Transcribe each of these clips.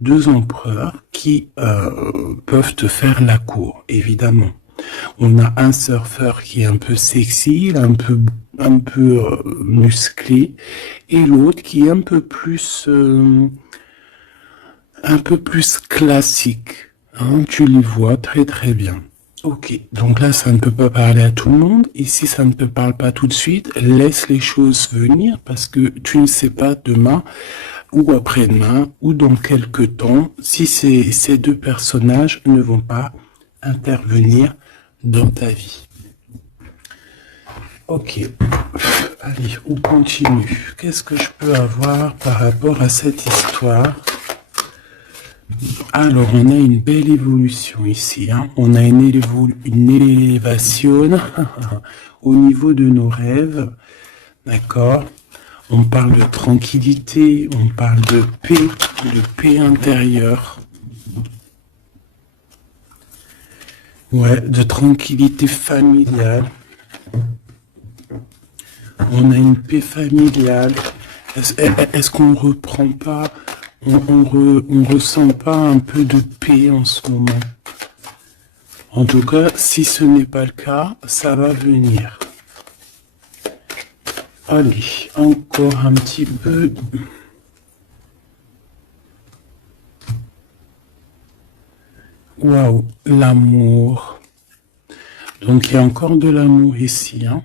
deux empereurs qui peuvent te faire la cour, évidemment. On a un surfeur qui est un peu sexy, un peu musclé, et l'autre qui est un peu plus classique. Hein, tu les vois très très bien. Ok, donc là, ça ne peut pas parler à tout le monde. Ici, ça ne te parle pas tout de suite. Laisse les choses venir parce que tu ne sais pas demain ou après-demain ou dans quelques temps si ces deux personnages ne vont pas intervenir dans ta vie. Ok, allez, on continue. Qu'est-ce que je peux avoir par rapport à cette histoire? Alors, on a une belle évolution ici. Hein. On a une élévation au niveau de nos rêves. D'accord? On parle de tranquillité, on parle de paix intérieure. Ouais, de tranquillité familiale. On a une paix familiale. Est-ce qu'on reprend pas, on ressent pas un peu de paix en ce moment? En tout cas, si ce n'est pas le cas, ça va venir. Allez, encore un petit peu. Waouh, l'amour. Donc il y a encore de l'amour ici, hein.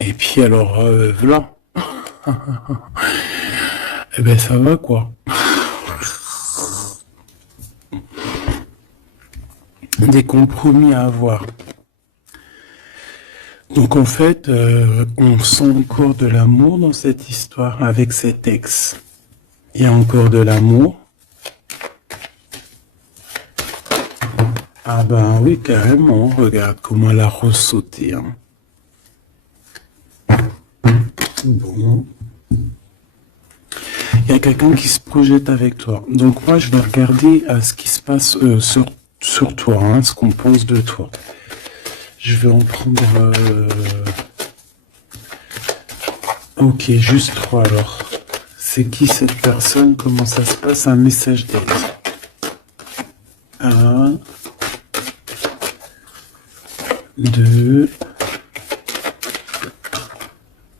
Et puis alors, voilà. Eh ben ça va quoi. Des compromis à avoir. Donc en fait, on sent encore de l'amour dans cette histoire avec cet ex. Il y a encore de l'amour. Ah ben oui, carrément. Regarde comment elle a ressauté. Hein. Bon. Il y a quelqu'un qui se projette avec toi. Donc moi, je vais regarder ce qui se passe sur toi, hein, ce qu'on pense de toi. Je vais en prendre... Ok, juste 3 alors. C'est qui cette personne? Comment ça se passe? Un message d'aide. 1, 2.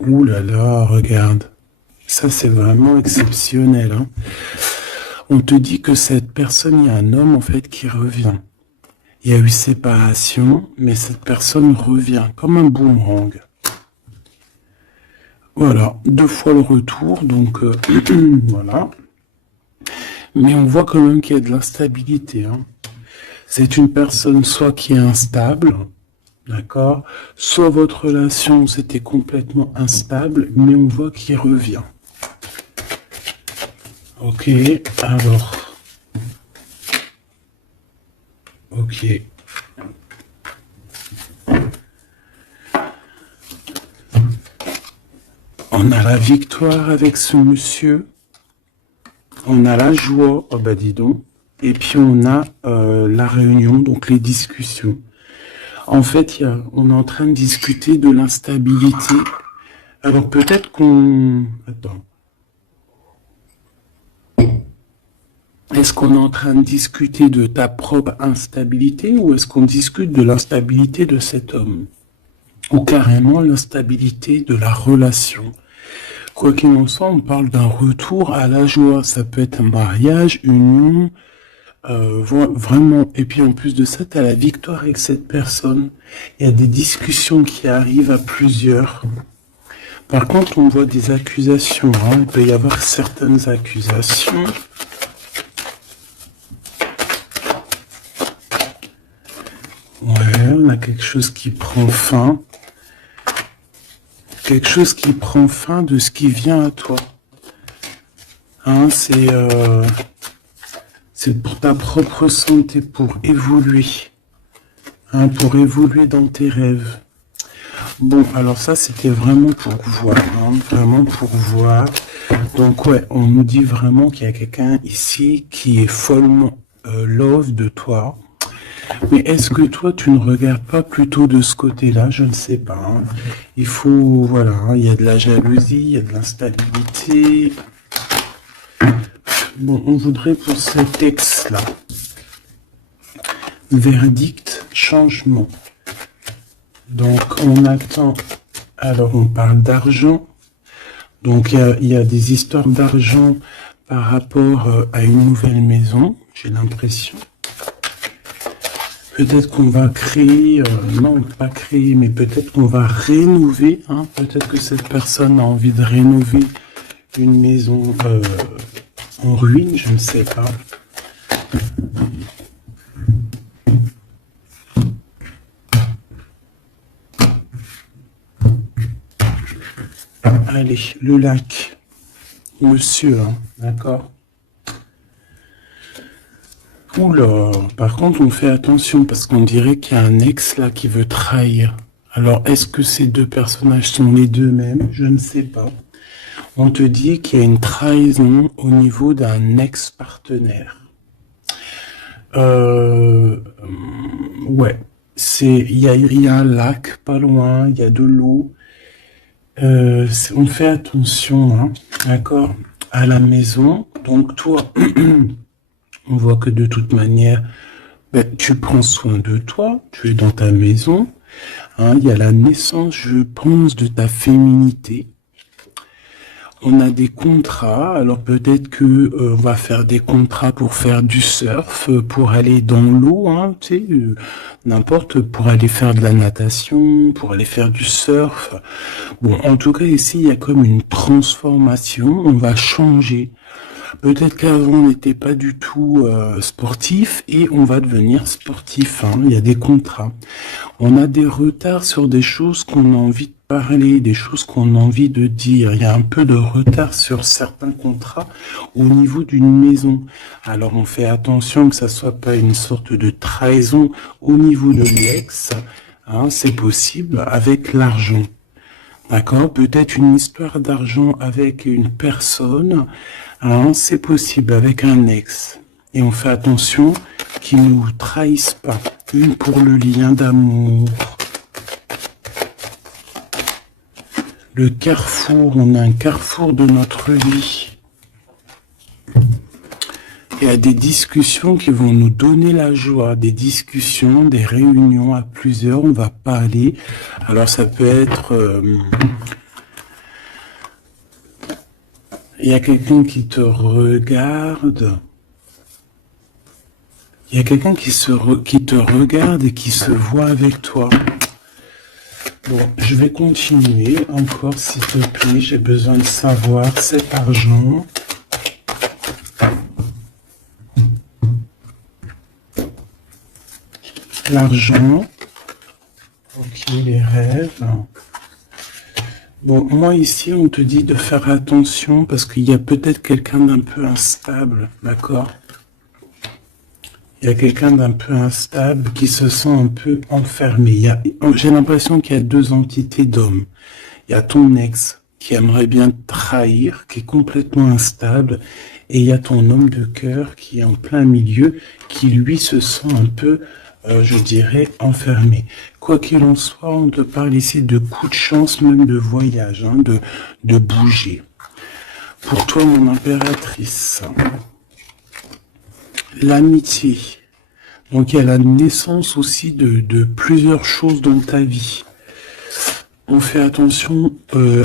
Ouh là là, regarde. Ça, c'est vraiment exceptionnel. Hein. On te dit que cette personne, il y a un homme en fait qui revient. Il y a eu séparation, mais cette personne revient comme un boomerang. Voilà, 2 fois le retour, donc voilà. Mais on voit quand même qu'il y a de l'instabilité. Hein. C'est une personne soit qui est instable, d'accord, soit votre relation c'était complètement instable, mais on voit qu'il revient. Ok, alors. Ok. On a la victoire avec ce monsieur. On a la joie, oh bah dis donc. Et puis on a la réunion, donc les discussions. En fait, on est en train de discuter de l'instabilité. Alors peut-être qu'on... Attends. Est-ce qu'on est en train de discuter de ta propre instabilité ou est-ce qu'on discute de l'instabilité de cet homme? Ou carrément l'instabilité de la relation? Quoi qu'il en soit, on parle d'un retour à la joie. Ça peut être un mariage, une union, vraiment. Et puis en plus de ça, tu as la victoire avec cette personne. Il y a des discussions qui arrivent à plusieurs. Par contre, on voit des accusations. Hein. Il peut y avoir certaines accusations. Ouais, on a quelque chose qui prend fin. Quelque chose qui prend fin de ce qui vient à toi. Hein, c'est pour ta propre santé, pour évoluer. Hein, pour évoluer dans tes rêves. Bon, alors ça, c'était vraiment pour voir. Hein, vraiment pour voir. Donc, ouais, on nous dit vraiment qu'il y a quelqu'un ici qui est follement love de toi. Mais est-ce que toi, tu ne regardes pas plutôt de ce côté-là? Je ne sais pas. Hein. Il faut, voilà, hein, il y a de la jalousie, il y a de l'instabilité. Bon, on voudrait pour ce texte-là. Verdict, changement. Donc, on attend. Alors, on parle d'argent. Donc, il y a des histoires d'argent par rapport à une nouvelle maison, j'ai l'impression. Peut-être qu'on va créer, non, pas créer, mais peut-être qu'on va rénover. Hein, peut-être que cette personne a envie de rénover une maison en ruine, je ne sais pas. Allez, le lac. Monsieur, hein, d'accord. Oula, par contre, on fait attention parce qu'on dirait qu'il y a un ex là qui veut trahir. Alors, est-ce que ces deux personnages sont les deux mêmes? Je ne sais pas. On te dit qu'il y a une trahison au niveau d'un ex-partenaire. Ouais, il y a un lac pas loin, il y a de l'eau. On fait attention, hein, d'accord, à la maison. Donc toi, on voit que de toute manière, ben, tu prends soin de toi, tu es dans ta maison. Hein, il y a la naissance, je pense, de ta féminité. On a des contrats, alors peut-être que on va faire des contrats pour faire du surf, pour aller dans l'eau, hein, tu sais, n'importe, pour aller faire de la natation, pour aller faire du surf. Bon, en tout cas ici, il y a comme une transformation, on va changer. Peut-être qu'avant on n'était pas du tout sportif et on va devenir sportif. Hein. Il y a des contrats. On a des retards sur des choses qu'on a envie de parler, des choses qu'on a envie de dire. Il y a un peu de retard sur certains contrats au niveau d'une maison. Alors on fait attention que ça soit pas une sorte de trahison au niveau de l'ex. Hein, c'est possible avec l'argent. D'accord, peut-être une histoire d'argent avec une personne, hein, c'est possible avec un ex. Et on fait attention qu'il ne nous trahisse pas. Une pour le lien d'amour. Le carrefour, on a un carrefour de notre vie. Il y a des discussions qui vont nous donner la joie, des discussions, des réunions à plusieurs, on va parler. Alors ça peut être... il y a quelqu'un qui te regarde. Il y a quelqu'un qui te regarde et qui se voit avec toi. Bon, je vais continuer encore, s'il te plaît. J'ai besoin de savoir cet argent. L'argent. Ok, les rêves. Bon, moi ici, on te dit de faire attention parce qu'il y a peut-être quelqu'un d'un peu instable, d'accord? Il y a quelqu'un d'un peu instable qui se sent un peu enfermé. J'ai l'impression qu'il y a deux entités d'hommes. Il y a ton ex qui aimerait bien te trahir, qui est complètement instable, et il y a ton homme de cœur qui est en plein milieu, qui lui se sent un peu, je dirais, enfermé. Quoi qu'il en soit, on te parle ici de coups de chance, même de voyage, hein, de bouger. Pour toi, mon impératrice, l'amitié. Donc il y a la naissance aussi de plusieurs choses dans ta vie. On fait attention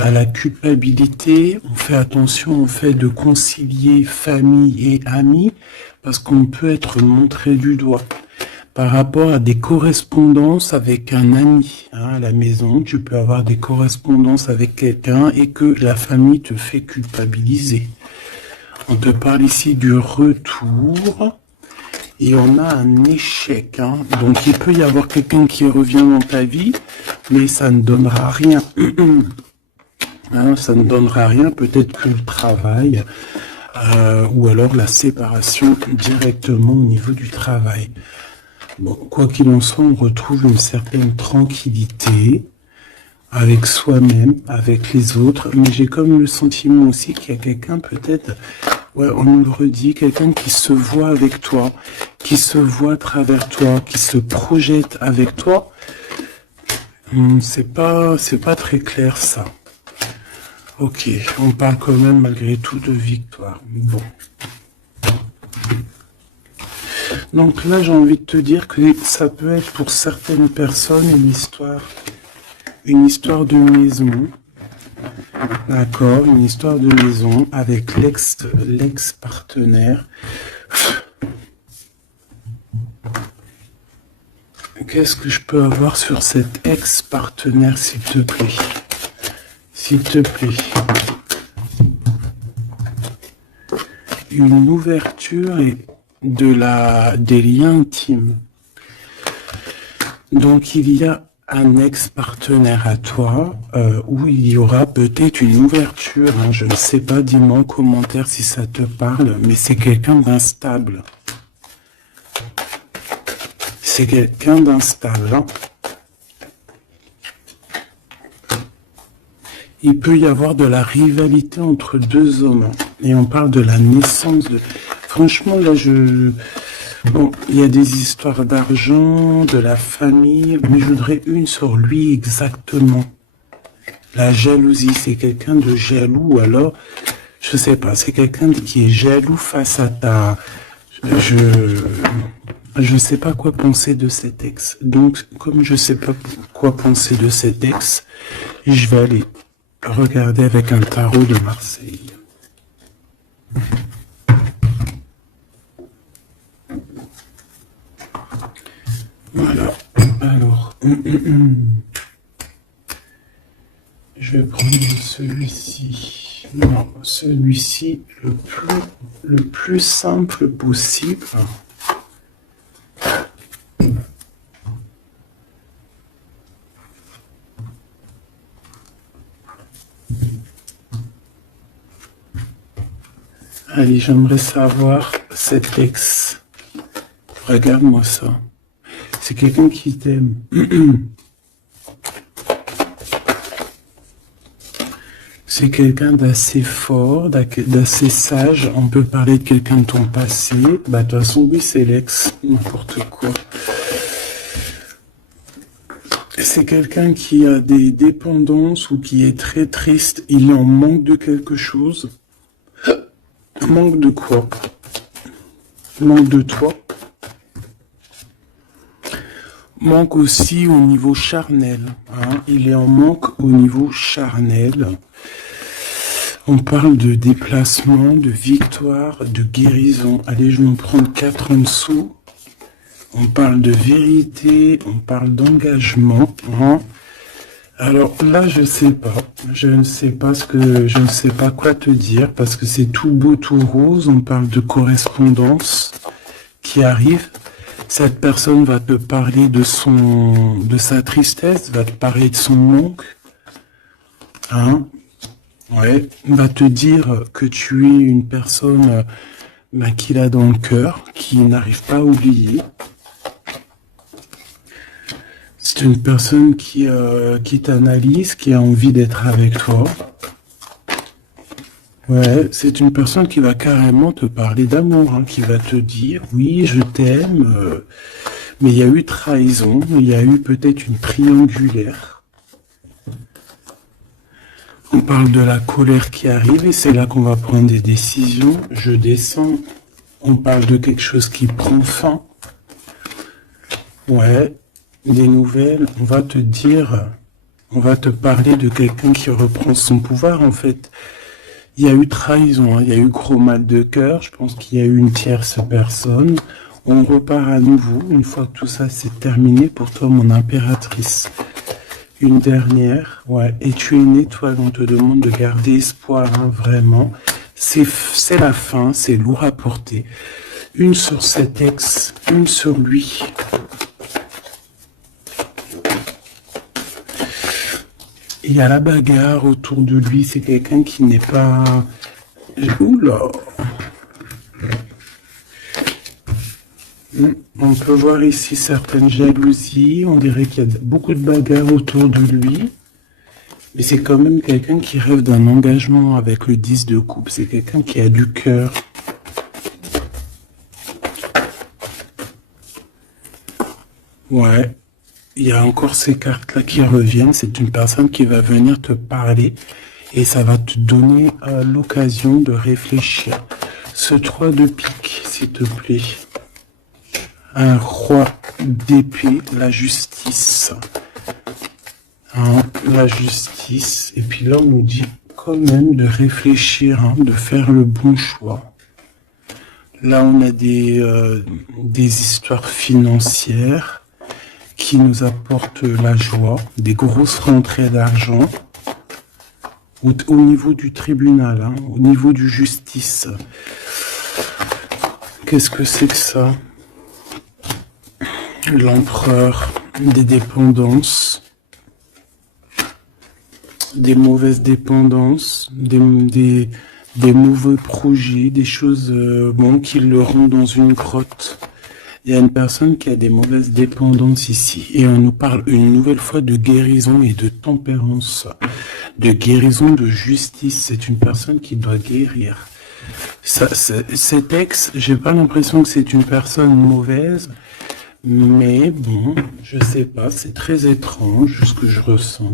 à la culpabilité, on fait attention au fait de concilier famille et amis, parce qu'on peut être montré du doigt. Par rapport à des correspondances avec un ami, hein, à la maison, tu peux avoir des correspondances avec quelqu'un et que la famille te fait culpabiliser. On te parle ici du retour et on a un échec. Hein. Donc il peut y avoir quelqu'un qui revient dans ta vie, mais ça ne donnera rien. Hein, ça ne donnera rien, peut-être que le travail, ou alors la séparation directement au niveau du travail. Bon, quoi qu'il en soit, on retrouve une certaine tranquillité avec soi-même, avec les autres, mais j'ai comme le sentiment aussi qu'il y a quelqu'un peut-être, ouais, on nous le redit, quelqu'un qui se voit avec toi, qui se voit à travers toi, qui se projette avec toi. C'est pas très clair ça. Ok, on parle quand même malgré tout de victoire. Bon. Donc là, j'ai envie de te dire que ça peut être pour certaines personnes une histoire de maison. D'accord, une histoire de maison avec l'ex-partenaire. Qu'est-ce que je peux avoir sur cet ex-partenaire, s'il te plaît? S'il te plaît. Une ouverture et des liens intimes. Donc il y a un ex-partenaire à toi où il y aura peut-être une ouverture. Hein, je ne sais pas, dis-moi en commentaire si ça te parle, mais c'est quelqu'un d'instable. C'est quelqu'un d'instable. Hein. Il peut y avoir de la rivalité entre deux hommes. Et on parle de la naissance de... Franchement, là, Bon, il y a des histoires d'argent, de la famille, mais je voudrais une sur lui exactement. La jalousie, c'est quelqu'un de jaloux, ou alors, je sais pas, c'est quelqu'un qui est jaloux face à ta... Je sais pas quoi penser de cet ex. Donc, comme je sais pas quoi penser de cet ex, je vais aller regarder avec un tarot de Marseille. Voilà. Alors, je vais prendre celui-ci. Non, celui-ci le plus simple possible. Allez, j'aimerais savoir cet ex. Regarde-moi ça. C'est quelqu'un qui t'aime. C'est quelqu'un d'assez fort, d'assez sage. On peut parler de quelqu'un de ton passé. Bah, de toute façon, oui, c'est l'ex. N'importe quoi. C'est quelqu'un qui a des dépendances ou qui est très triste. Il est en manque de quelque chose. Manque de quoi? Manque de toi. Manque aussi au niveau charnel. Hein. Il est en manque au niveau charnel. On parle de déplacement, de victoire, de guérison. Allez, je vais me prendre 4 en dessous. On parle de vérité, on parle d'engagement. Hein. Alors là, je sais pas. Je ne sais pas quoi te dire parce que c'est tout beau, tout rose. On parle de correspondance qui arrive. Cette personne va te parler de sa tristesse, va te parler de son manque. Hein? Ouais. Va te dire que tu es une personne qu'il a dans le cœur, qui n'arrive pas à oublier. C'est une personne qui t'analyse, qui a envie d'être avec toi. Ouais, c'est une personne qui va carrément te parler d'amour, hein, qui va te dire, oui, je t'aime, mais il y a eu trahison, il y a eu peut-être une triangulaire. On parle de la colère qui arrive et c'est là qu'on va prendre des décisions. Je descends, on parle de quelque chose qui prend fin. Ouais. Des nouvelles, on va te parler de quelqu'un qui reprend son pouvoir, en fait. Il y a eu trahison, hein, il y a eu gros mal de cœur, je pense qu'il y a eu une tierce personne. On repart à nouveau, une fois que tout ça c'est terminé, pour toi, mon impératrice. Une dernière, ouais, et tu es une étoile, on te demande de garder espoir, hein, vraiment. C'est la fin, c'est lourd à porter. Une sur cet ex, une sur lui. Il y a la bagarre autour de lui, c'est quelqu'un qui n'est pas... Oula! On peut voir ici certaines jalousies, on dirait qu'il y a beaucoup de bagarres autour de lui. Mais c'est quand même quelqu'un qui rêve d'un engagement avec le 10 de coupe, c'est quelqu'un qui a du cœur. Ouais. Il y a encore ces cartes-là qui reviennent. C'est une personne qui va venir te parler et ça va te donner l'occasion de réfléchir. Ce 3 de pique, s'il te plaît. un roi d'épée, la justice. Hein, la justice. Et puis là, on nous dit quand même de réfléchir, hein, de faire le bon choix. Là, on a des histoires financières qui nous apportent la joie, des grosses rentrées d'argent au niveau du tribunal, hein, au niveau du justice. Qu'est-ce que c'est que ça? L'empereur, des dépendances, des mauvaises dépendances, des mauvais projets, des choses bon, qui le rendent dans une grotte. Il y a une personne qui a des mauvaises dépendances ici. Et on nous parle une nouvelle fois de guérison et de tempérance. De guérison, de justice. C'est une personne qui doit guérir. Cet ex, j'ai pas l'impression que c'est une personne mauvaise. Mais bon, je sais pas. C'est très étrange ce que je ressens.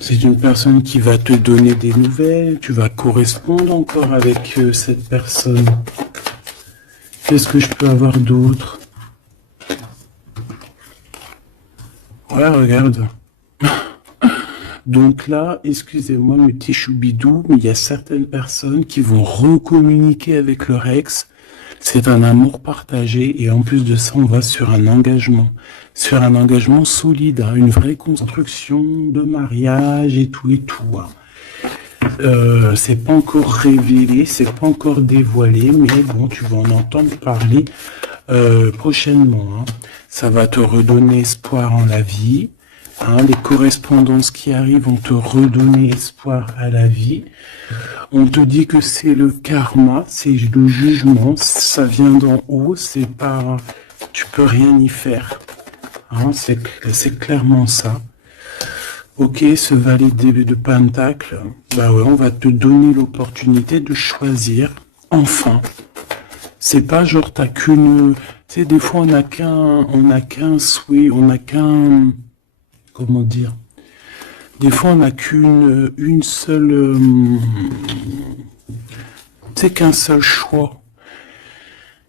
C'est une personne qui va te donner des nouvelles. Tu vas correspondre encore avec cette personne. Qu'est-ce que je peux avoir d'autre? Ouais, regarde. Donc là, excusez-moi le petit choubidou, mais il y a certaines personnes qui vont recommuniquer avec leur ex. C'est un amour partagé et en plus de ça, on va sur un engagement solide, hein, une vraie construction de mariage et tout. Hein. C'est pas encore révélé, c'est pas encore dévoilé, mais bon, tu vas en entendre parler prochainement. Hein. Ça va te redonner espoir en la vie. Hein. Les correspondances qui arrivent vont te redonner espoir à la vie. On te dit que c'est le karma, c'est le jugement, ça vient d'en haut, c'est pas, tu peux rien y faire. Hein. C'est clairement ça. Ok, ce valet de Pentacle, bah ouais, on va te donner l'opportunité de choisir, enfin. C'est pas genre t'as qu'une, tu sais, des fois on n'a qu'un souhait, on n'a qu'un, comment dire, des fois on n'a une seule, tu sais, qu'un seul choix.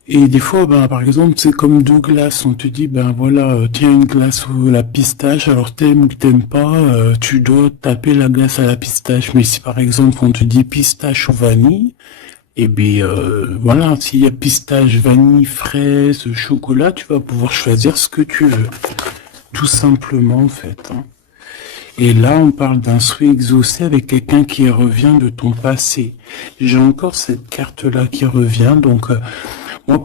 Et des fois, ben, par exemple, c'est comme deux glaces. On te dit, ben voilà, tiens une glace ou la pistache, alors t'aimes ou t'aimes pas, tu dois taper la glace à la pistache. Mais si par exemple on te dit pistache ou vanille, et bien voilà, s'il y a pistache, vanille, fraise, chocolat, tu vas pouvoir choisir ce que tu veux. Tout simplement en fait. Hein. Et là, on parle d'un souhait exaucé avec quelqu'un qui revient de ton passé. J'ai encore cette carte-là qui revient, donc...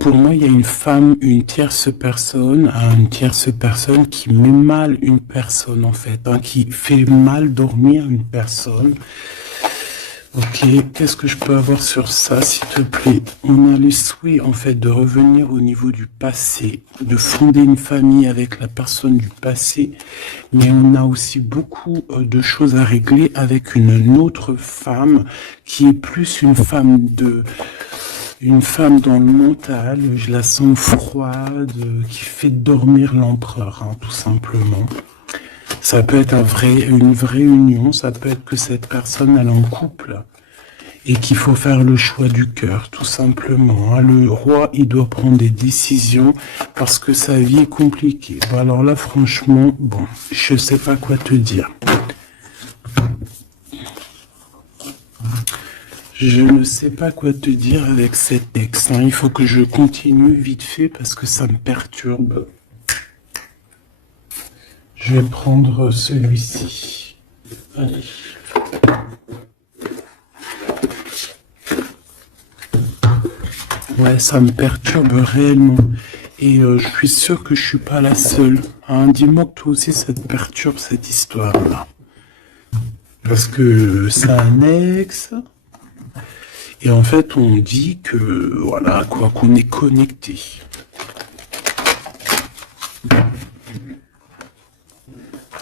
pour moi, il y a une femme, une tierce personne qui met mal une personne, en fait, hein, qui fait mal dormir une personne. Ok, qu'est-ce que je peux avoir sur ça, s'il te plaît? On a le souhait, en fait, de revenir au niveau du passé, de fonder une famille avec la personne du passé, mais on a aussi beaucoup de choses à régler avec une autre femme, qui est plus une femme dans le mental, je la sens froide, qui fait dormir l'empereur, hein, tout simplement. Ça peut être une vraie union, ça peut être que cette personne elle est en couple et qu'il faut faire le choix du cœur, tout simplement. Hein. Le roi, il doit prendre des décisions parce que sa vie est compliquée. Bon, alors là, franchement, bon, je sais pas quoi te dire. Je ne sais pas quoi te dire avec cet texte. Hein. Il faut que je continue vite fait parce que ça me perturbe. Je vais prendre celui-ci. Allez. Ouais, ça me perturbe réellement. Et je suis sûr que je suis pas la seule. Hein. Dis-moi que toi aussi ça te perturbe cette histoire-là. Parce que c'est un ex... Et en fait, on dit que, voilà, quoi, qu'on est connecté.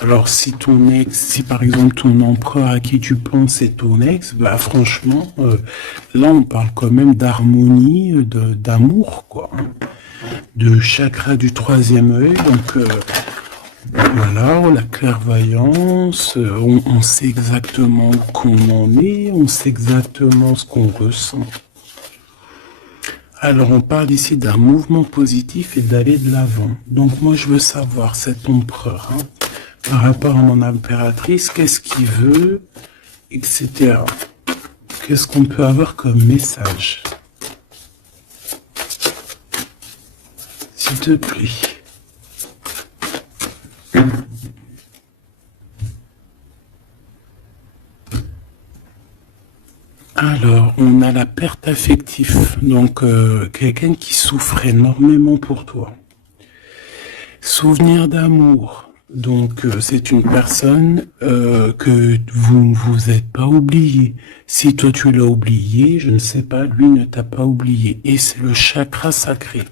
Alors, si par exemple ton empereur à qui tu penses est ton ex, bah franchement, là on parle quand même d'harmonie, d'amour, quoi. De chakra du troisième œil, donc... voilà, la clairvoyance, on sait exactement où qu'on en est, on sait exactement ce qu'on ressent. Alors, on parle ici d'un mouvement positif et d'aller de l'avant. Donc, moi, je veux savoir, cet empereur, hein, par rapport à mon impératrice, qu'est-ce qu'il veut, etc. Qu'est-ce qu'on peut avoir comme message? S'il te plaît. Alors, on a la perte affective, donc quelqu'un qui souffre énormément pour toi. Souvenir d'amour, donc c'est une personne que vous ne vous êtes pas oublié. Si toi tu l'as oublié, je ne sais pas, lui ne t'a pas oublié. Et c'est le chakra sacré.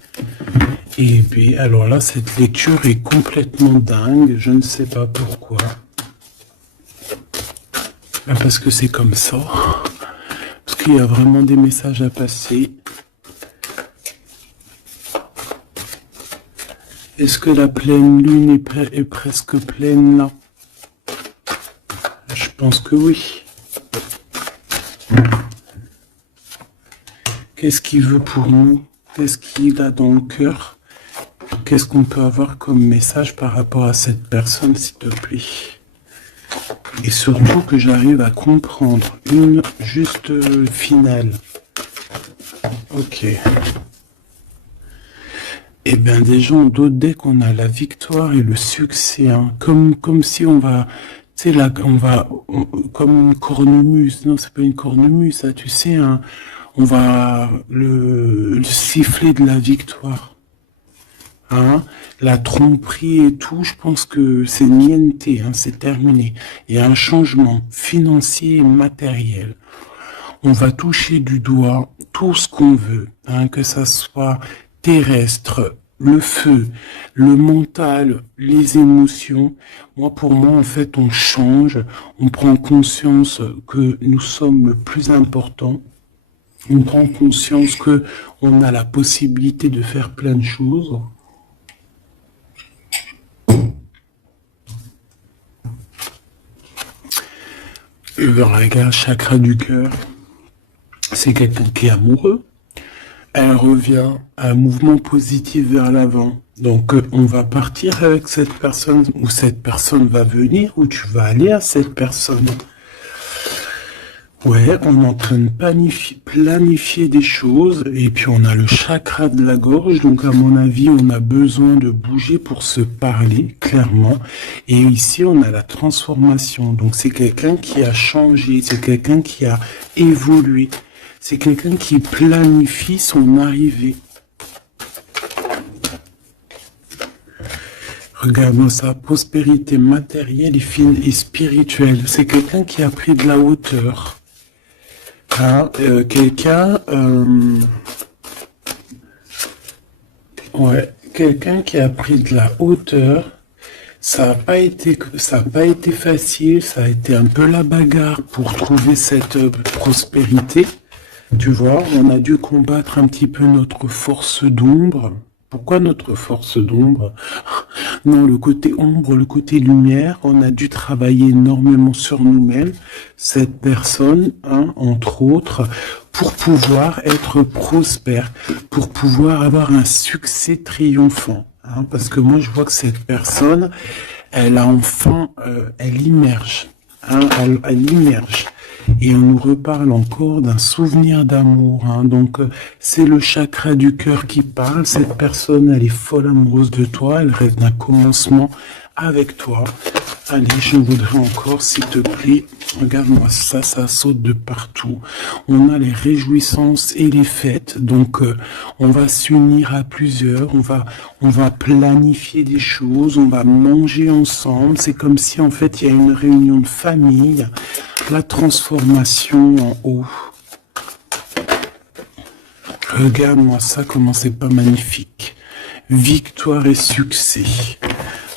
Et puis, alors là, cette lecture est complètement dingue, je ne sais pas pourquoi. Parce que c'est comme ça. Parce qu'il y a vraiment des messages à passer. Est-ce que la pleine lune est presque pleine là? Je pense que oui. Qu'est-ce qu'il veut pour nous? Qu'est-ce qu'il a dans le cœur? Qu'est-ce qu'on peut avoir comme message par rapport à cette personne, s'il te plaît? Et surtout que j'arrive à comprendre une juste finale. Ok. Eh bien, déjà, en d'autres decks, on a la victoire et le succès. Hein. Comme si on va... Tu sais, là, comme une cornemuse. Non, c'est pas une cornemuse, ça, tu sais. Hein, on va... Le sifflet de la victoire. Hein, la tromperie et tout, je pense que c'est niente, hein, c'est terminé. Il y a un changement financier et matériel. On va toucher du doigt tout ce qu'on veut, hein, que ça soit terrestre, le feu, le mental, les émotions. Moi, pour moi, en fait, on change, on prend conscience que nous sommes le plus important. On prend conscience que on a la possibilité de faire plein de choses. Le regard chakra du cœur, c'est quelqu'un qui est amoureux. Elle revient à un mouvement positif vers l'avant. Donc on va partir avec cette personne, ou cette personne va venir, ou tu vas aller à cette personne. Ouais, on est en train de planifier des choses, et puis on a le chakra de la gorge, donc à mon avis, on a besoin de bouger pour se parler, clairement. Et ici, on a la transformation, donc c'est quelqu'un qui a changé, c'est quelqu'un qui a évolué, c'est quelqu'un qui planifie son arrivée. Regarde-moi ça, prospérité matérielle et fine et spirituelle, c'est quelqu'un qui a pris de la hauteur. Hein, quelqu'un qui a pris de la hauteur. Ça n'a pas été facile, ça a été un peu la bagarre pour trouver cette prospérité. Tu vois, on a dû combattre un petit peu notre force d'ombre. Pourquoi notre force d'ombre? Non, le côté ombre, le côté lumière, on a dû travailler énormément sur nous-mêmes, cette personne, hein, entre autres, pour pouvoir être prospère, pour pouvoir avoir un succès triomphant. Hein, parce que moi, je vois que cette personne, elle a enfin, elle immerge. Hein, elle immerge. Et on nous reparle encore d'un souvenir d'amour. Hein. Donc, c'est le chakra du cœur qui parle. Cette personne, elle est folle amoureuse de toi. Elle rêve d'un commencement avec toi. Allez, je voudrais encore, s'il te plaît, regarde-moi ça, ça saute de partout. On a les réjouissances et les fêtes. Donc, on va s'unir à plusieurs. On va planifier des choses. On va manger ensemble. C'est comme si, en fait, il y a une réunion de famille. La transformation en haut. Regarde-moi ça, comment c'est pas magnifique. Victoire et succès.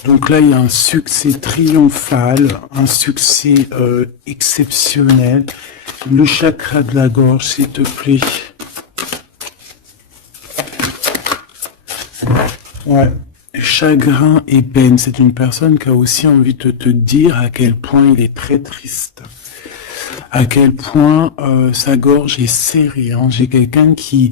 Donc là, il y a un succès triomphal, un succès exceptionnel. Le chakra de la gorge, s'il te plaît. Ouais. Chagrin et peine. C'est une personne qui a aussi envie de te dire à quel point il est très triste. À quel point sa gorge est serrée. Hein. J'ai quelqu'un qui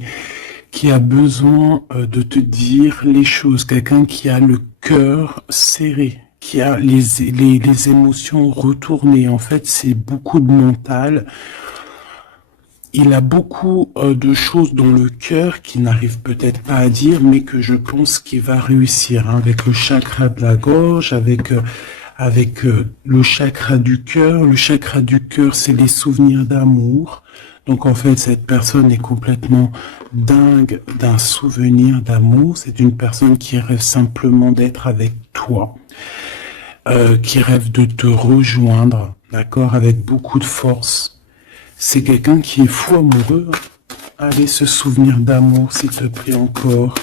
qui a besoin de te dire les choses, quelqu'un qui a le cœur serré, qui a les émotions retournées. En fait, c'est beaucoup de mental. Il a beaucoup de choses dans le cœur qu'il n'arrive peut-être pas à dire, mais que je pense qu'il va réussir, hein, avec le chakra de la gorge, avec le chakra du cœur. Le chakra du cœur, c'est les souvenirs d'amour. Donc en fait, cette personne est complètement dingue d'un souvenir d'amour. C'est une personne qui rêve simplement d'être avec toi, qui rêve de te rejoindre, d'accord, avec beaucoup de force. C'est quelqu'un qui est fou amoureux. Allez, ce souvenir d'amour, s'il te plaît, encore.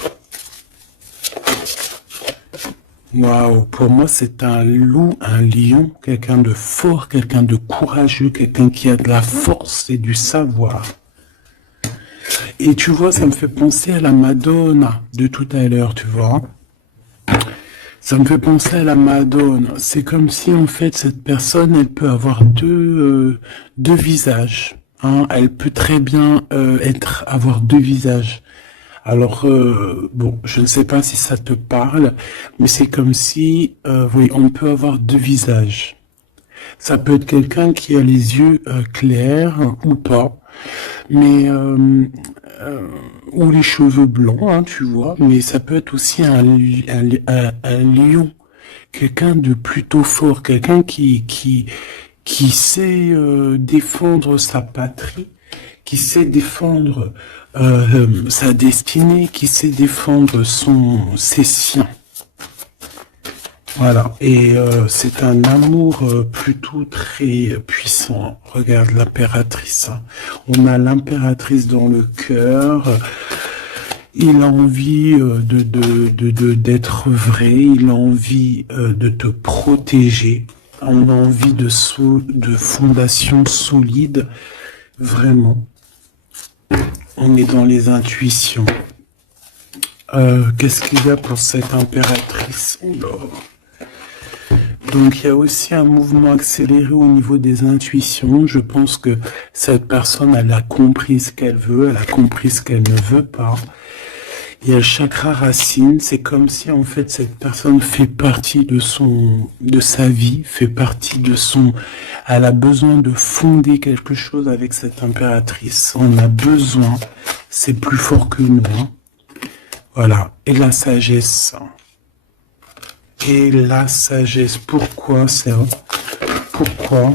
Waouh, pour moi, c'est un loup, un lion, quelqu'un de fort, quelqu'un de courageux, quelqu'un qui a de la force et du savoir. Et tu vois, ça me fait penser à la Madonna de tout à l'heure, tu vois. Ça me fait penser à la Madone. C'est comme si, en fait, cette personne, elle peut avoir deux visages. Hein. Elle peut très bien avoir deux visages. Alors, bon, je ne sais pas si ça te parle, mais c'est comme si, oui, on peut avoir deux visages. Ça peut être quelqu'un qui a les yeux clairs ou pas, mais ou les cheveux blancs, hein, tu vois, mais ça peut être aussi un lion, quelqu'un de plutôt fort, quelqu'un qui sait défendre sa patrie, qui sait défendre sa destinée, qui sait défendre ses siens. Voilà, et c'est un amour plutôt très puissant. Regarde l'impératrice. Hein. On a l'impératrice dans le cœur. Il a envie d'être vrai. Il a envie de te protéger. On a envie de fondations solides. Vraiment. On est dans les intuitions. Qu'est-ce qu'il y a pour cette impératrice? Donc il y a aussi un mouvement accéléré au niveau des intuitions. Je pense que cette personne, elle a compris ce qu'elle veut, elle a compris ce qu'elle ne veut pas. Il y a le chakra racine, c'est comme si en fait cette personne fait partie de sa vie, fait partie elle a besoin de fonder quelque chose avec cette impératrice. On a besoin, c'est plus fort que nous. Hein. Voilà, et la sagesse. Et la sagesse, pourquoi ça? Pourquoi?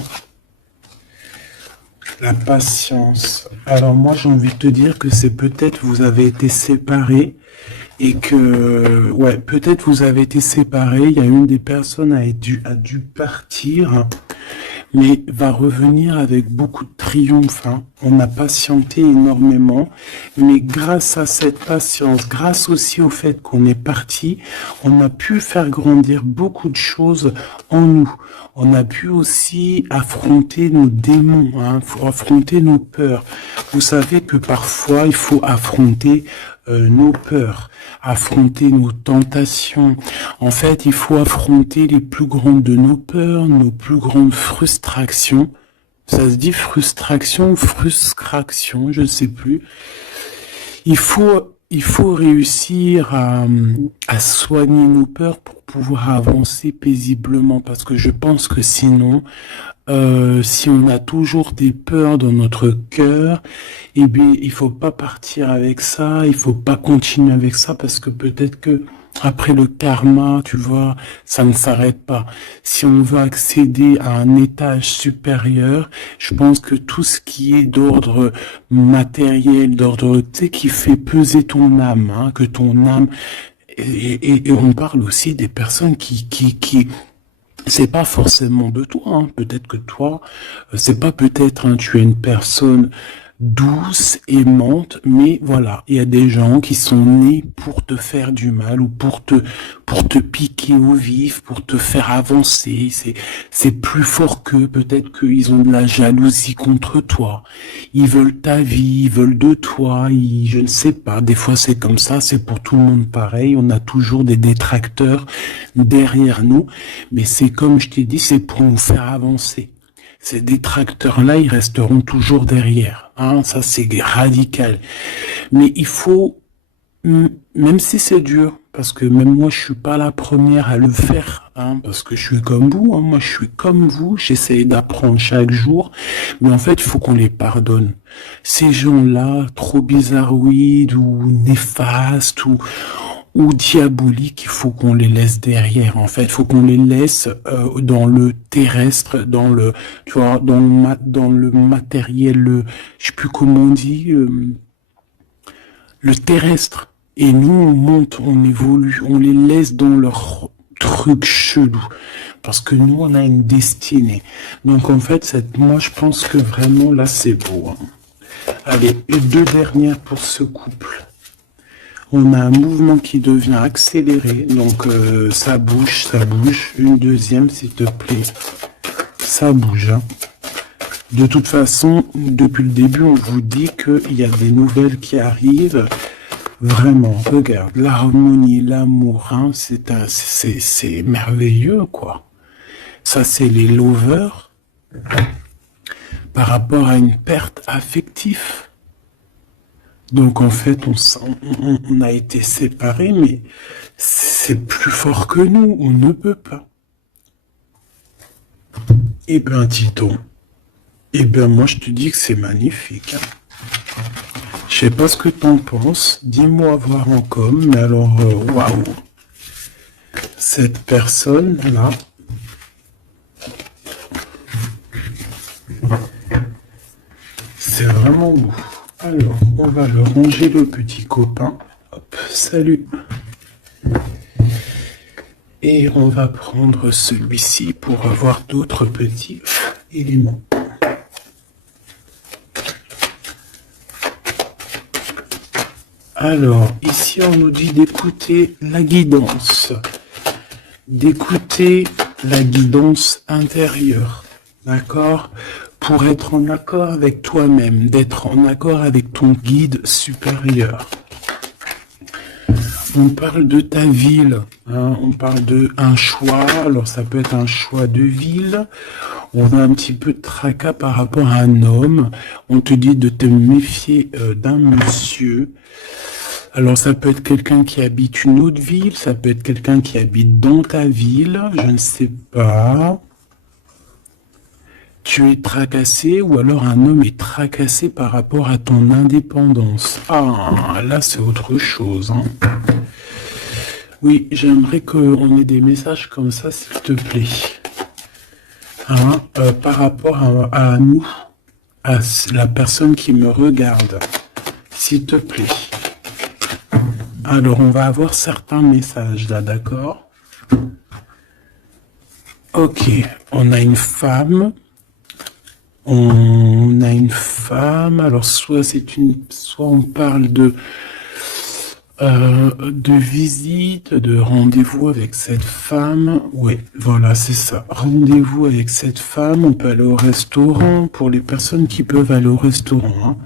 La patience. Alors moi j'ai envie de te dire que c'est peut-être vous avez été séparés et que ouais peut-être vous avez été séparés. Il y a une des personnes a dû partir, mais va revenir avec beaucoup de triomphe. Hein. On a patienté énormément, mais grâce à cette patience, grâce aussi au fait qu'on est parti, on a pu faire grandir beaucoup de choses en nous. On a pu aussi affronter nos démons, hein, affronter nos peurs. Vous savez que parfois, il faut affronter nos peurs, affronter nos tentations. En fait, il faut affronter les plus grandes de nos peurs, nos plus grandes frustrations. Ça se dit frustration ou frustration, je ne sais plus. Il faut réussir à soigner nos peurs pour pouvoir avancer paisiblement, parce que je pense que sinon, si on a toujours des peurs dans notre cœur, eh bien, il faut pas partir avec ça, il faut pas continuer avec ça, parce que peut-être que après le karma, tu vois, ça ne s'arrête pas. Si on veut accéder à un étage supérieur, je pense que tout ce qui est d'ordre matériel, d'ordre, tu sais, qui fait peser ton âme, hein, que ton âme, et on parle aussi des personnes qui c'est pas forcément de toi, hein. Peut-être que toi, c'est pas peut-être, hein, tu es une personne douce, aimante, mais voilà, il y a des gens qui sont nés pour te faire du mal ou pour te piquer au vif, pour te faire avancer. C'est plus fort qu'eux. Peut-être qu'ils ont de la jalousie contre toi. Ils veulent ta vie, ils veulent de toi. Je ne sais pas. Des fois, c'est comme ça. C'est pour tout le monde pareil. On a toujours des détracteurs derrière nous. Mais c'est comme je t'ai dit, c'est pour nous faire avancer. Ces détracteurs-là, ils resteront toujours derrière. Hein, ça, c'est radical. Mais il faut Même si c'est dur, parce que même moi, je suis pas la première à le faire, hein, parce que je suis comme vous, hein, moi, je suis comme vous, j'essaie d'apprendre chaque jour, mais en fait, il faut qu'on les pardonne. Ces gens-là, trop bizarroïdes ou néfastes ou diaboliques, il faut qu'on les laisse derrière, en fait, il faut qu'on les laisse dans le terrestre, dans le, tu vois, dans le matériel, je sais plus comment on dit. Le terrestre. Et nous, on monte, on évolue, on les laisse dans leur truc chelou. Parce que nous, on a une destinée. Donc, en fait, moi, je pense que vraiment, là, c'est beau. Hein. Allez, et deux dernières pour ce couple. On a un mouvement qui devient accéléré. Donc, ça bouge, ça bouge. Une deuxième, s'il te plaît. Ça bouge. Hein. De toute façon, depuis le début, on vous dit qu'il y a des nouvelles qui arrivent. Vraiment, regarde, l'harmonie, l'amour, hein, c'est merveilleux, quoi. Ça, c'est les lovers par rapport à une perte affective. Donc, en fait, on a été séparés, mais c'est plus fort que nous, on ne peut pas. Eh ben, dis-donc. Eh ben, moi, je te dis que c'est magnifique, hein. Je sais pas ce que t'en penses, dis-moi voir en com, mais alors, waouh, cette personne-là, c'est vraiment beau. Alors, on va le ranger le petit copain. Hop, salut. Et on va prendre celui-ci pour avoir d'autres petits éléments. Alors, ici, on nous dit d'écouter la guidance. D'écouter la guidance intérieure. D'accord? Pour être en accord avec toi-même, d'être en accord avec ton guide supérieur. On parle de ta ville, hein, on parle de un choix, alors ça peut être un choix de ville, on a un petit peu de tracas par rapport à un homme, on te dit de te méfier d'un monsieur, alors ça peut être quelqu'un qui habite une autre ville, ça peut être quelqu'un qui habite dans ta ville, je ne sais pas. Tu es tracassé ou alors un homme est tracassé par rapport à ton indépendance. Ah, là c'est autre chose. Hein. Oui, j'aimerais qu'on ait des messages comme ça, s'il te plaît. Hein, par rapport à nous, à la personne qui me regarde, s'il te plaît. Alors, on va avoir certains messages là, d'accord? Ok, on a une femme. On a une femme. Alors, soit on parle de visite, de rendez-vous avec cette femme. Oui, voilà, c'est ça. Rendez-vous avec cette femme. On peut aller au restaurant pour les personnes qui peuvent aller au restaurant.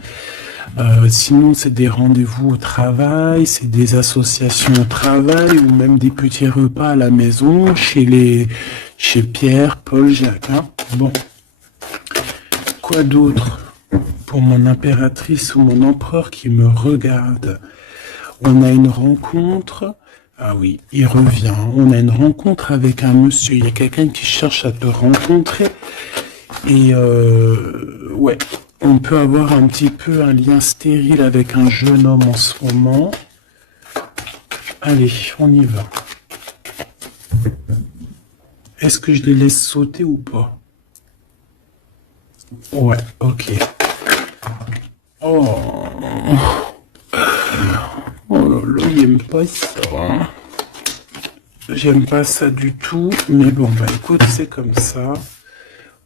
Hein. Sinon, c'est des rendez-vous au travail, c'est des associations au travail ou même des petits repas à la maison chez Pierre, Paul, Jacques. Hein. Bon. Quoi d'autre pour mon impératrice ou mon empereur qui me regarde? On a une rencontre. Ah oui, il revient. On a une rencontre avec un monsieur. Il y a quelqu'un qui cherche à te rencontrer. Et ouais, on peut avoir un petit peu un lien stérile avec un jeune homme en ce moment. Allez, on y va. Est-ce que je les laisse sauter ou pas? Ouais, ok. Oh. Oh là là, il aime pas ça. Hein. J'aime pas ça du tout. Mais bon, bah écoute, c'est comme ça.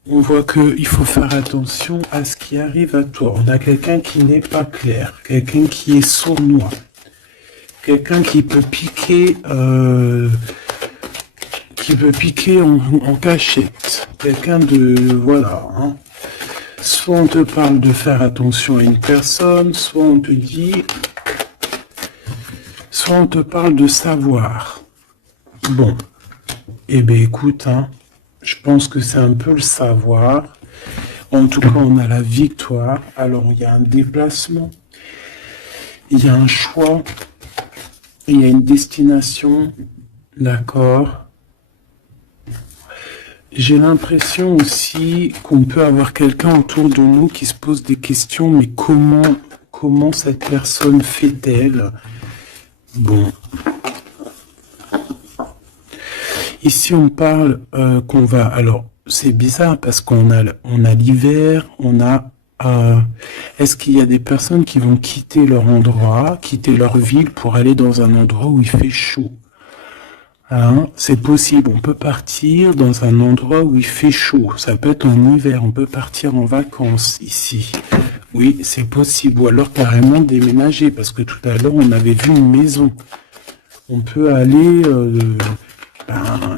On voit qu'il faut faire attention à ce qui arrive à toi. On a quelqu'un qui n'est pas clair. Quelqu'un qui est sournois. Quelqu'un qui peut piquer... en cachette. Quelqu'un de... Voilà. Hein. Soit on te parle de faire attention à une personne, soit on te dit... Soit on te parle de savoir. Bon. Eh bien, écoute, hein, je pense que c'est un peu le savoir. En tout cas, on a la victoire. Alors, il y a un déplacement. Il y a un choix. il y a une destination, d'accord. J'ai l'impression aussi qu'on peut avoir quelqu'un autour de nous qui se pose des questions, mais comment cette personne fait-elle? Bon. Ici, on parle qu'on va... Alors, c'est bizarre parce on a l'hiver, est-ce qu'il y a des personnes qui vont quitter leur endroit, quitter leur ville pour aller dans un endroit où il fait chaud? Hein, c'est possible, on peut partir dans un endroit où il fait chaud. Ça peut être en hiver, on peut partir en vacances ici. Oui, c'est possible. Ou alors carrément déménager, parce que tout à l'heure, on avait vu une maison. On peut aller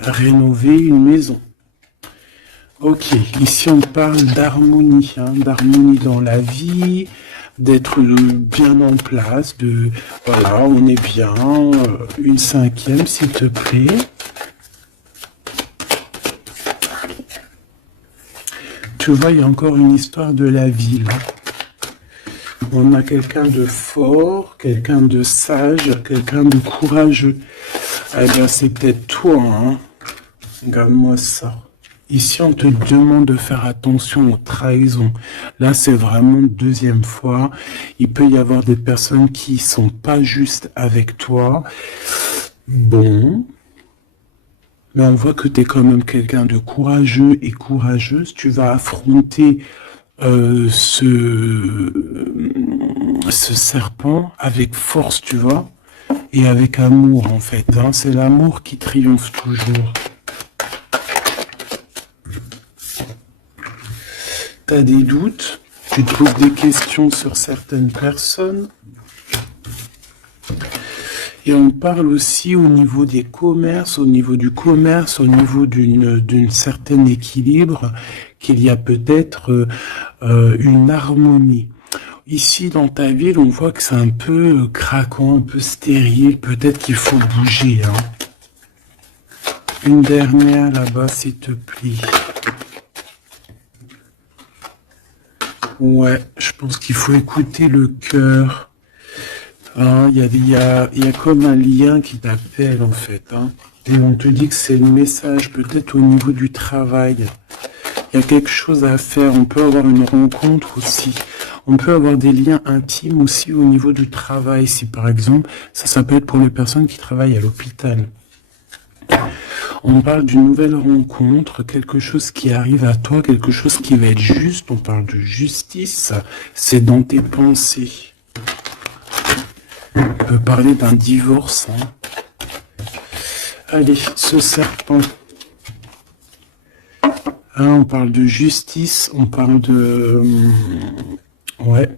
rénover une maison. Ok, ici on parle d'harmonie, hein, d'harmonie dans la vie, d'être bien en place, voilà, on est bien, une cinquième s'il te plaît. Tu vois, il y a encore une histoire de la ville. On a quelqu'un de fort, quelqu'un de sage, quelqu'un de courageux. Eh bien, c'est peut-être toi, hein. Regarde-moi ça. Ici, on te demande de faire attention aux trahisons. Là, c'est vraiment une deuxième fois. Il peut y avoir des personnes qui sont pas justes avec toi. Bon. Mais on voit que tu es quand même quelqu'un de courageux et courageuse. Tu vas affronter ce serpent avec force, tu vois, et avec amour, en fait. Hein. C'est l'amour qui triomphe toujours. Tu as des doutes, tu te poses des questions sur certaines personnes. Et on parle aussi au niveau des commerces, au niveau du commerce, au niveau d'une certaine équilibre, qu'il y a peut-être une harmonie. Ici, dans ta ville, on voit que c'est un peu craquant, un peu stérile. Peut-être qu'il faut bouger. Hein. Une dernière là-bas, s'il te plaît. Ouais, je pense qu'il faut écouter le cœur. Hein, il y a comme un lien qui t'appelle, en fait. Hein. Et on te dit que c'est le message, peut-être au niveau du travail. Il y a quelque chose à faire. On peut avoir une rencontre aussi. On peut avoir des liens intimes aussi au niveau du travail. Si par exemple, ça peut être pour les personnes qui travaillent à l'hôpital. On parle d'une nouvelle rencontre, quelque chose qui arrive à toi, quelque chose qui va être juste. On parle de justice. C'est dans tes pensées. On peut parler d'un divorce. Hein. Allez, ce serpent. Hein, on parle de justice, on parle de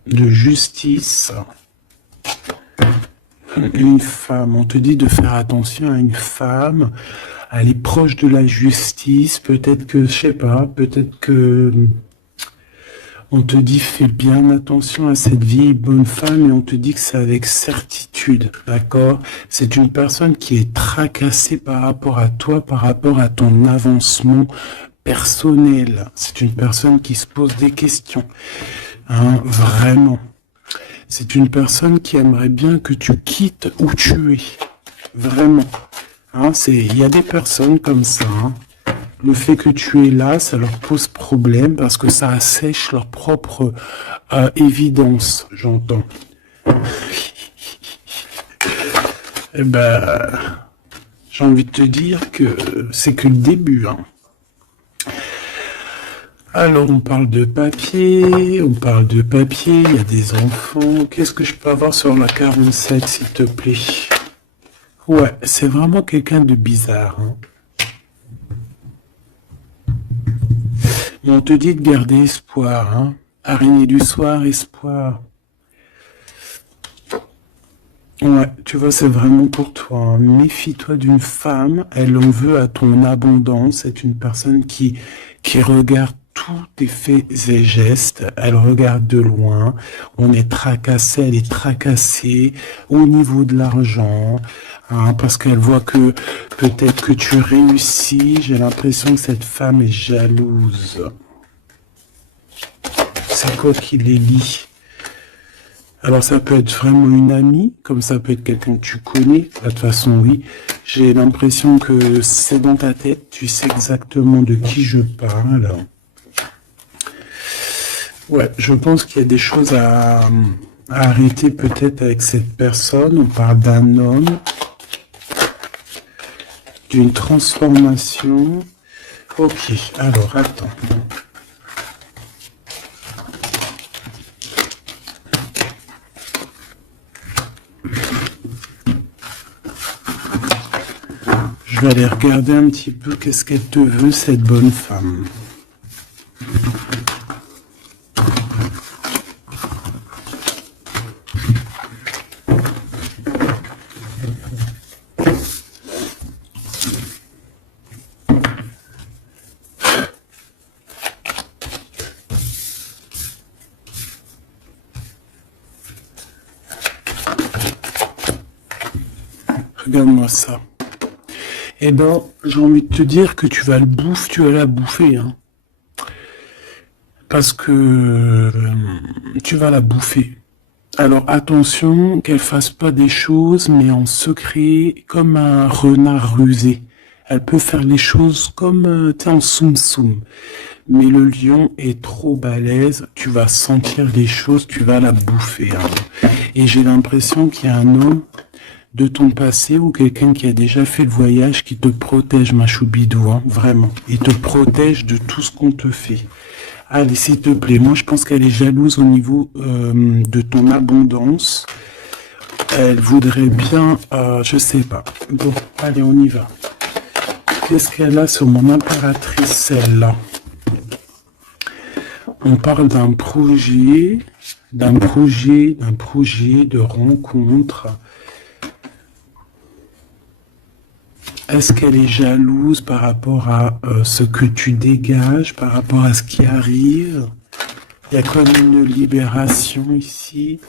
justice. Une femme, on te dit de faire attention à une femme, elle est proche de la justice, peut-être que, je sais pas, peut-être que on te dit fais bien attention à cette vieille bonne femme et on te dit que c'est avec certitude, d'accord? C'est une personne qui est tracassée par rapport à toi, par rapport à ton avancement personnel. C'est une personne qui se pose des questions, hein, vraiment. C'est une personne qui aimerait bien que tu quittes où tu es, vraiment. Hein, il y a des personnes comme ça, hein. Le fait que tu es là, ça leur pose problème parce que ça assèche leur propre évidence, j'entends. Eh ben, j'ai envie de te dire que c'est que le début. Hein. Alors, on parle de papier, il y a des enfants. Qu'est-ce que je peux avoir sur la 47, s'il te plaît? Ouais, c'est vraiment quelqu'un de bizarre. Hein. Mais on te dit de garder espoir. Hein. Araignée du soir, espoir. Ouais, tu vois, c'est vraiment pour toi. Hein. Méfie-toi d'une femme, elle en veut à ton abondance. C'est une personne qui regarde tous tes faits et gestes, elle regarde de loin, on est tracassé, elle est tracassée au niveau de l'argent, hein, parce qu'elle voit que peut-être que tu réussis, j'ai l'impression que cette femme est jalouse. C'est quoi qui les lie? Alors ça peut être vraiment une amie, comme ça peut être quelqu'un que tu connais. De toute façon, oui. J'ai l'impression que c'est dans ta tête, tu sais exactement de qui je parle. Ouais, je pense qu'il y a des choses à arrêter peut-être avec cette personne. On parle d'un homme, d'une transformation. Ok, alors attends. Je vais aller regarder un petit peu qu'est-ce qu'elle te veut, cette bonne femme. Regarde-moi ça. Eh ben, j'ai envie de te dire que tu vas la bouffer, hein. Parce que tu vas la bouffer. Alors attention qu'elle fasse pas des choses, mais en secret, comme un renard rusé. Elle peut faire les choses comme t'es en soum-soum. Mais le lion est trop balèze, tu vas sentir les choses, tu vas la bouffer, hein. Et j'ai l'impression qu'il y a un homme de ton passé ou quelqu'un qui a déjà fait le voyage qui te protège, ma choubidou, hein, vraiment. Il te protège de tout ce qu'on te fait. Allez, s'il te plaît, moi je pense qu'elle est jalouse au niveau de ton abondance. Elle voudrait bien, je sais pas. Bon, allez, on y va. Qu'est-ce qu'elle a sur mon impératrice, celle-là? On parle d'un projet de rencontre. Est-ce qu'elle est jalouse par rapport à ce que tu dégages, par rapport à ce qui arrive? Il y a comme une libération ici.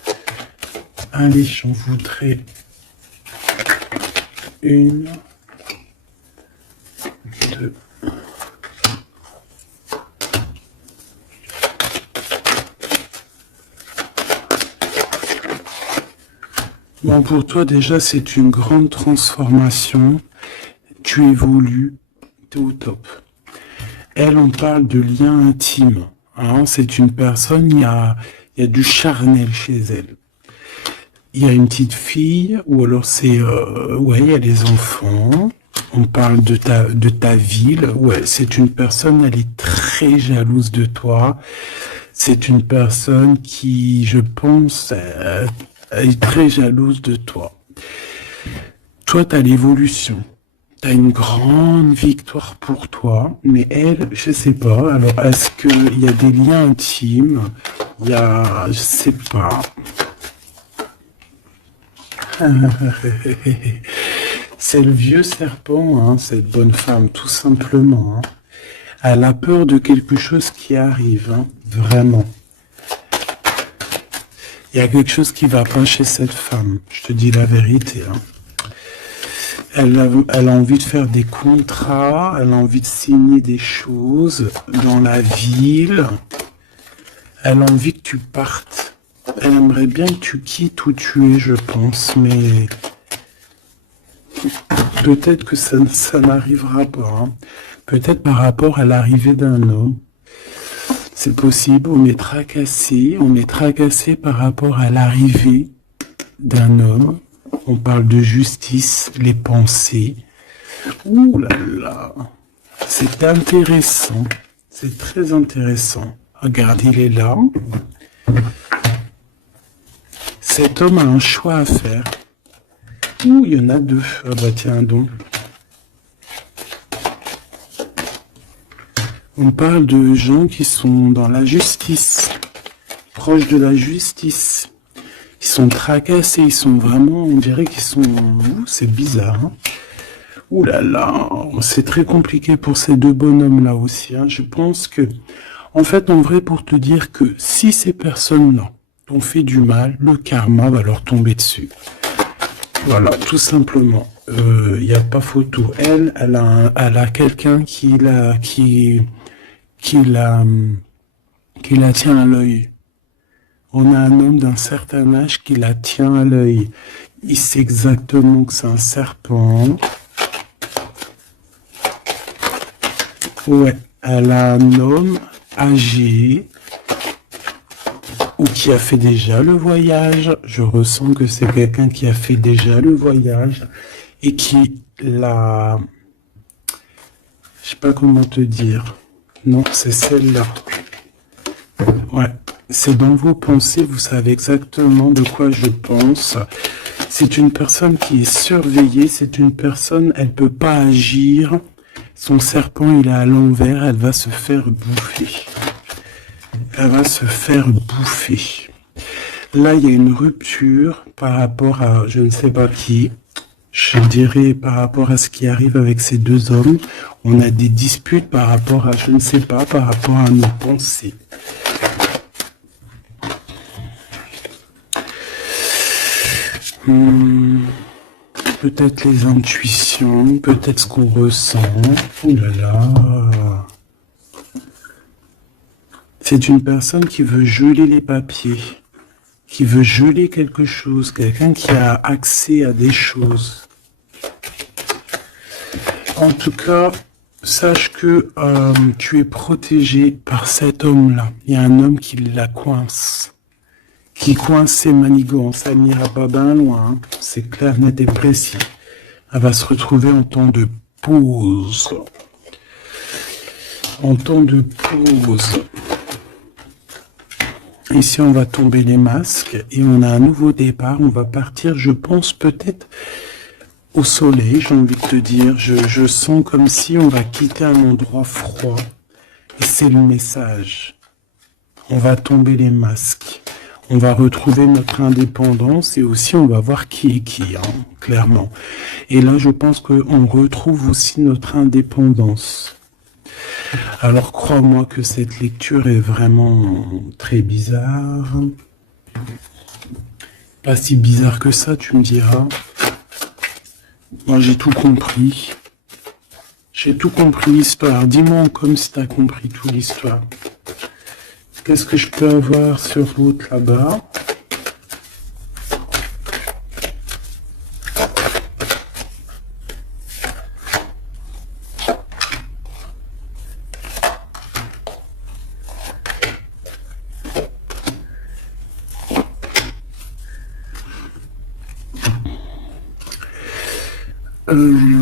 Allez, j'en voudrais une, deux. Bon, pour toi, déjà, c'est une grande transformation. Tu évolues, t'es au top. Elle, on parle de lien intime. Hein, c'est une personne, il y a du charnel chez elle. Il y a une petite fille, ou alors c'est... ouais, il y a les enfants. On parle de ta ville. Ouais, c'est une personne, elle est très jalouse de toi. C'est une personne qui, je pense, elle est très jalouse de toi. Toi, tu as l'évolution. Tu as une grande victoire pour toi, mais elle, je sais pas. Alors, est-ce qu'il y a des liens intimes? Il y a, je sais pas. C'est le vieux serpent, hein, cette bonne femme, tout simplement. Hein. Elle a peur de quelque chose qui arrive, hein, vraiment. Il y a quelque chose qui va pas chez cette femme, je te dis la vérité. Hein. Elle a envie de faire des contrats, elle a envie de signer des choses dans la ville. Elle a envie que tu partes. Elle aimerait bien que tu quittes où tu es, je pense, mais peut-être que ça n'arrivera pas. Hein. Peut-être par rapport à l'arrivée d'un homme. C'est possible, on est tracassé par rapport à l'arrivée d'un homme. On parle de justice, les pensées. Ouh là là, c'est intéressant, c'est très intéressant. Regarde, il est là. Cet homme a un choix à faire. Ouh, il y en a deux. Ah bah tiens donc. On parle de gens qui sont dans la justice, proches de la justice. Ils sont tracassés, ils sont vraiment, on dirait qu'ils sont... C'est bizarre. Hein. Ouh là là, c'est très compliqué pour ces deux bonhommes-là aussi. Hein. Je pense que, en fait, en vrai, pour te dire que si ces personnes-là t'ont fait du mal, le karma va leur tomber dessus. Voilà, tout simplement. Il n'y a pas photo. Elle a quelqu'un qui la tient à l'œil. On a un homme d'un certain âge qui la tient à l'œil. Il sait exactement que c'est un serpent. Ouais, elle a un homme âgé ou qui a fait déjà le voyage. Je ressens que c'est quelqu'un qui a fait déjà le voyage et qui l'a... Je sais pas comment te dire. Non, c'est celle-là. Ouais, c'est dans vos pensées, vous savez exactement de quoi je pense. C'est une personne qui est surveillée, c'est une personne, elle peut pas agir. Son serpent, il est à l'envers, elle va se faire bouffer. Elle va se faire bouffer. Là, il y a une rupture par rapport à je ne sais pas qui. Je dirais par rapport à ce qui arrive avec ces deux hommes. On a des disputes par rapport à, je ne sais pas, par rapport à nos pensées. Peut-être les intuitions, peut-être ce qu'on ressent. Oh là là. C'est une personne qui veut geler les papiers, qui veut geler quelque chose, quelqu'un qui a accès à des choses. En tout cas, sache que tu es protégé par cet homme-là. Il y a un homme qui la coince. Qui coince ses manigances. Ça n'ira pas bien loin. Hein. C'est clair, net et précis. Elle va se retrouver en temps de pause. En temps de pause. Ici, on va tomber les masques et on a un nouveau départ. On va partir, je pense, peut-être au soleil, j'ai envie de te dire. Je sens comme si on va quitter un endroit froid. Et c'est le message. On va tomber les masques. On va retrouver notre indépendance et aussi on va voir qui est qui, hein, clairement. Et là, je pense qu'on retrouve aussi notre indépendance. Alors, crois-moi que cette lecture est vraiment très bizarre. Pas si bizarre que ça, tu me diras. Moi, j'ai tout compris. J'ai tout compris l'histoire. Dis-moi comme si tu as compris toute l'histoire. Qu'est-ce que je peux avoir sur l'autre là-bas?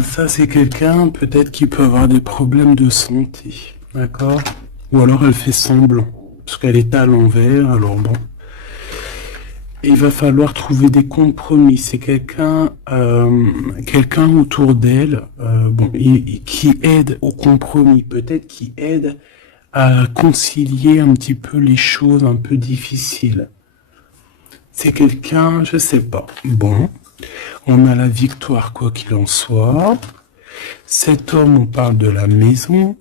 Ça, c'est quelqu'un peut-être qui peut avoir des problèmes de santé. D'accord? Ou alors elle fait semblant. Parce qu'elle est à l'envers, alors bon. Et il va falloir trouver des compromis. C'est quelqu'un quelqu'un autour d'elle bon, qui aide au compromis. Peut-être qui aide à concilier un petit peu les choses un peu difficiles. C'est quelqu'un, je sais pas. Bon. On a la victoire, quoi qu'il en soit. Cet homme, on parle de la maison.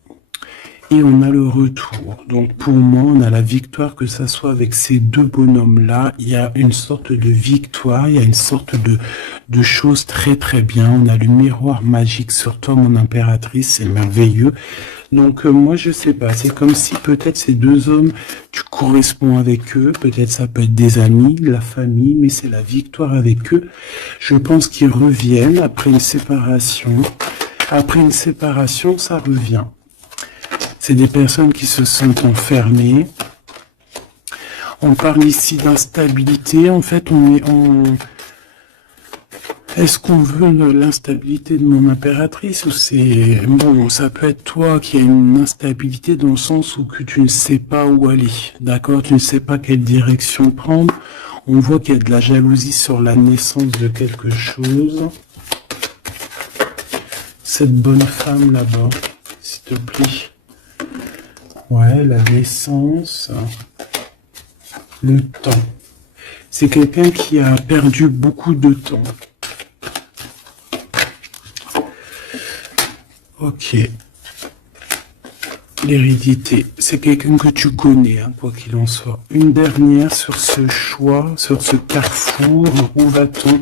Et on a le retour. Donc pour moi, on a la victoire, que ça soit avec ces deux bonhommes-là. Il y a une sorte de victoire, il y a une sorte de chose très très bien. On a le miroir magique sur toi, mon impératrice, c'est merveilleux. Donc moi, je sais pas, c'est comme si peut-être ces deux hommes, tu corresponds avec eux. Peut-être ça peut être des amis, la famille, mais c'est la victoire avec eux. Je pense qu'ils reviennent après une séparation. Après une séparation, ça revient. C'est des personnes qui se sentent enfermées. On parle ici d'instabilité. En fait, Est-ce qu'on veut l'instabilité de mon impératrice ou c'est... Bon, ça peut être toi qui as une instabilité dans le sens où que tu ne sais pas où aller. D'accord? Tu ne sais pas quelle direction prendre. On voit qu'il y a de la jalousie sur la naissance de quelque chose. Cette bonne femme là-bas, s'il te plaît. Ouais, la naissance, le temps. C'est quelqu'un qui a perdu beaucoup de temps. Ok. L'hérédité, c'est quelqu'un que tu connais, hein, quoi qu'il en soit. Une dernière sur ce choix, sur ce carrefour, où va-t-on?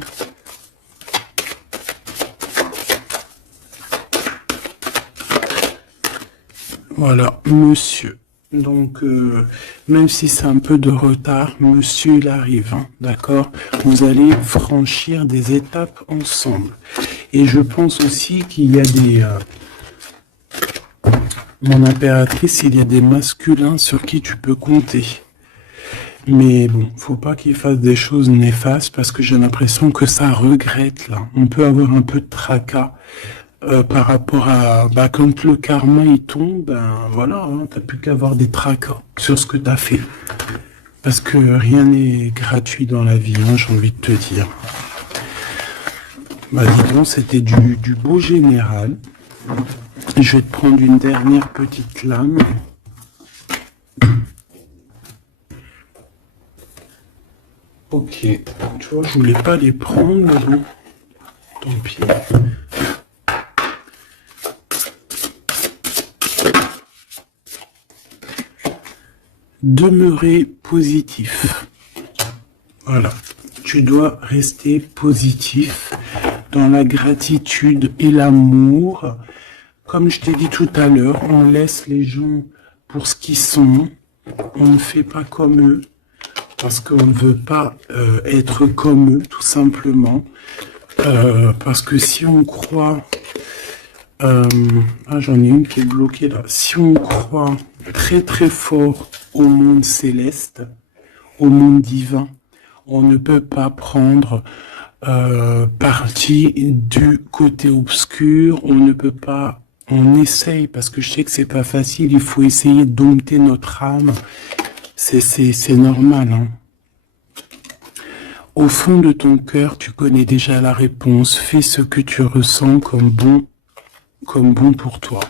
Voilà, monsieur. Donc, Même si c'est un peu de retard, monsieur, il arrive, hein, d'accord? Vous allez franchir des étapes ensemble. Et je pense aussi qu'il y a des... mon impératrice, il y a des masculins sur qui tu peux compter. Mais bon, faut pas qu'il fasse des choses néfastes parce que j'ai l'impression que ça regrette, là. On peut avoir un peu de tracas. Par rapport à quand le karma il tombe, ben voilà, hein, t'as plus qu'à avoir des tracas sur ce que t'as fait. Parce que rien n'est gratuit dans la vie, hein, j'ai envie de te dire. Bah dis donc, c'était du beau général. Je vais te prendre une dernière petite lame. Ok, tu vois, je voulais pas les prendre, mais bon, tant pis. Demeurer positif. Voilà. Tu dois rester positif dans la gratitude et l'amour. Comme je t'ai dit tout à l'heure, on laisse les gens pour ce qu'ils sont. On ne fait pas comme eux parce qu'on ne veut pas être comme eux, tout simplement. Parce que si on croit... j'en ai une qui est bloquée là. Si on croit très très fort au monde céleste, au monde divin, on ne peut pas prendre parti du côté obscur, on ne peut pas, on essaye, parce que je sais que c'est pas facile, il faut essayer de dompter notre âme, c'est normal, hein. Au fond de ton cœur, tu connais déjà la réponse, fais ce que tu ressens comme bon pour toi.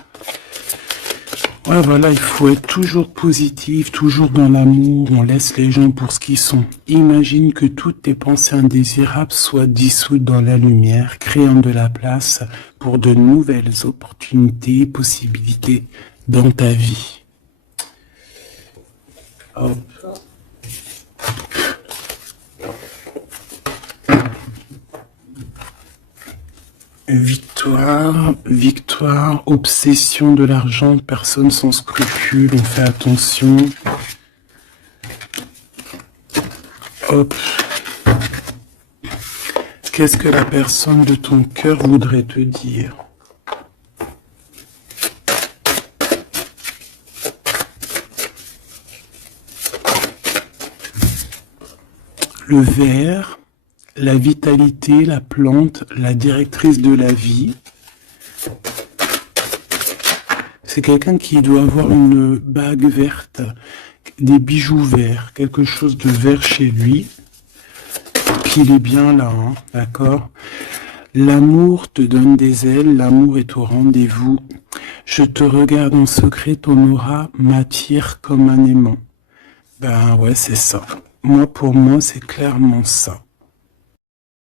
Ouais, voilà, il faut être toujours positif, toujours dans l'amour, on laisse les gens pour ce qu'ils sont. Imagine que toutes tes pensées indésirables soient dissoutes dans la lumière, créant de la place pour de nouvelles opportunités, possibilités dans ta vie. Hop. Victoire, obsession de l'argent, personne sans scrupule, on fait attention. Hop. Qu'est-ce que la personne de ton cœur voudrait te dire? Le ver, la vitalité, la plante, la directrice de la vie. C'est quelqu'un qui doit avoir une bague verte, des bijoux verts, quelque chose de vert chez lui. Qu'il est bien là, hein, d'accord? L'amour te donne des ailes, l'amour est au rendez-vous. Je te regarde en secret, ton aura m'attire comme un aimant. Ben ouais, c'est ça. Pour moi, c'est clairement ça.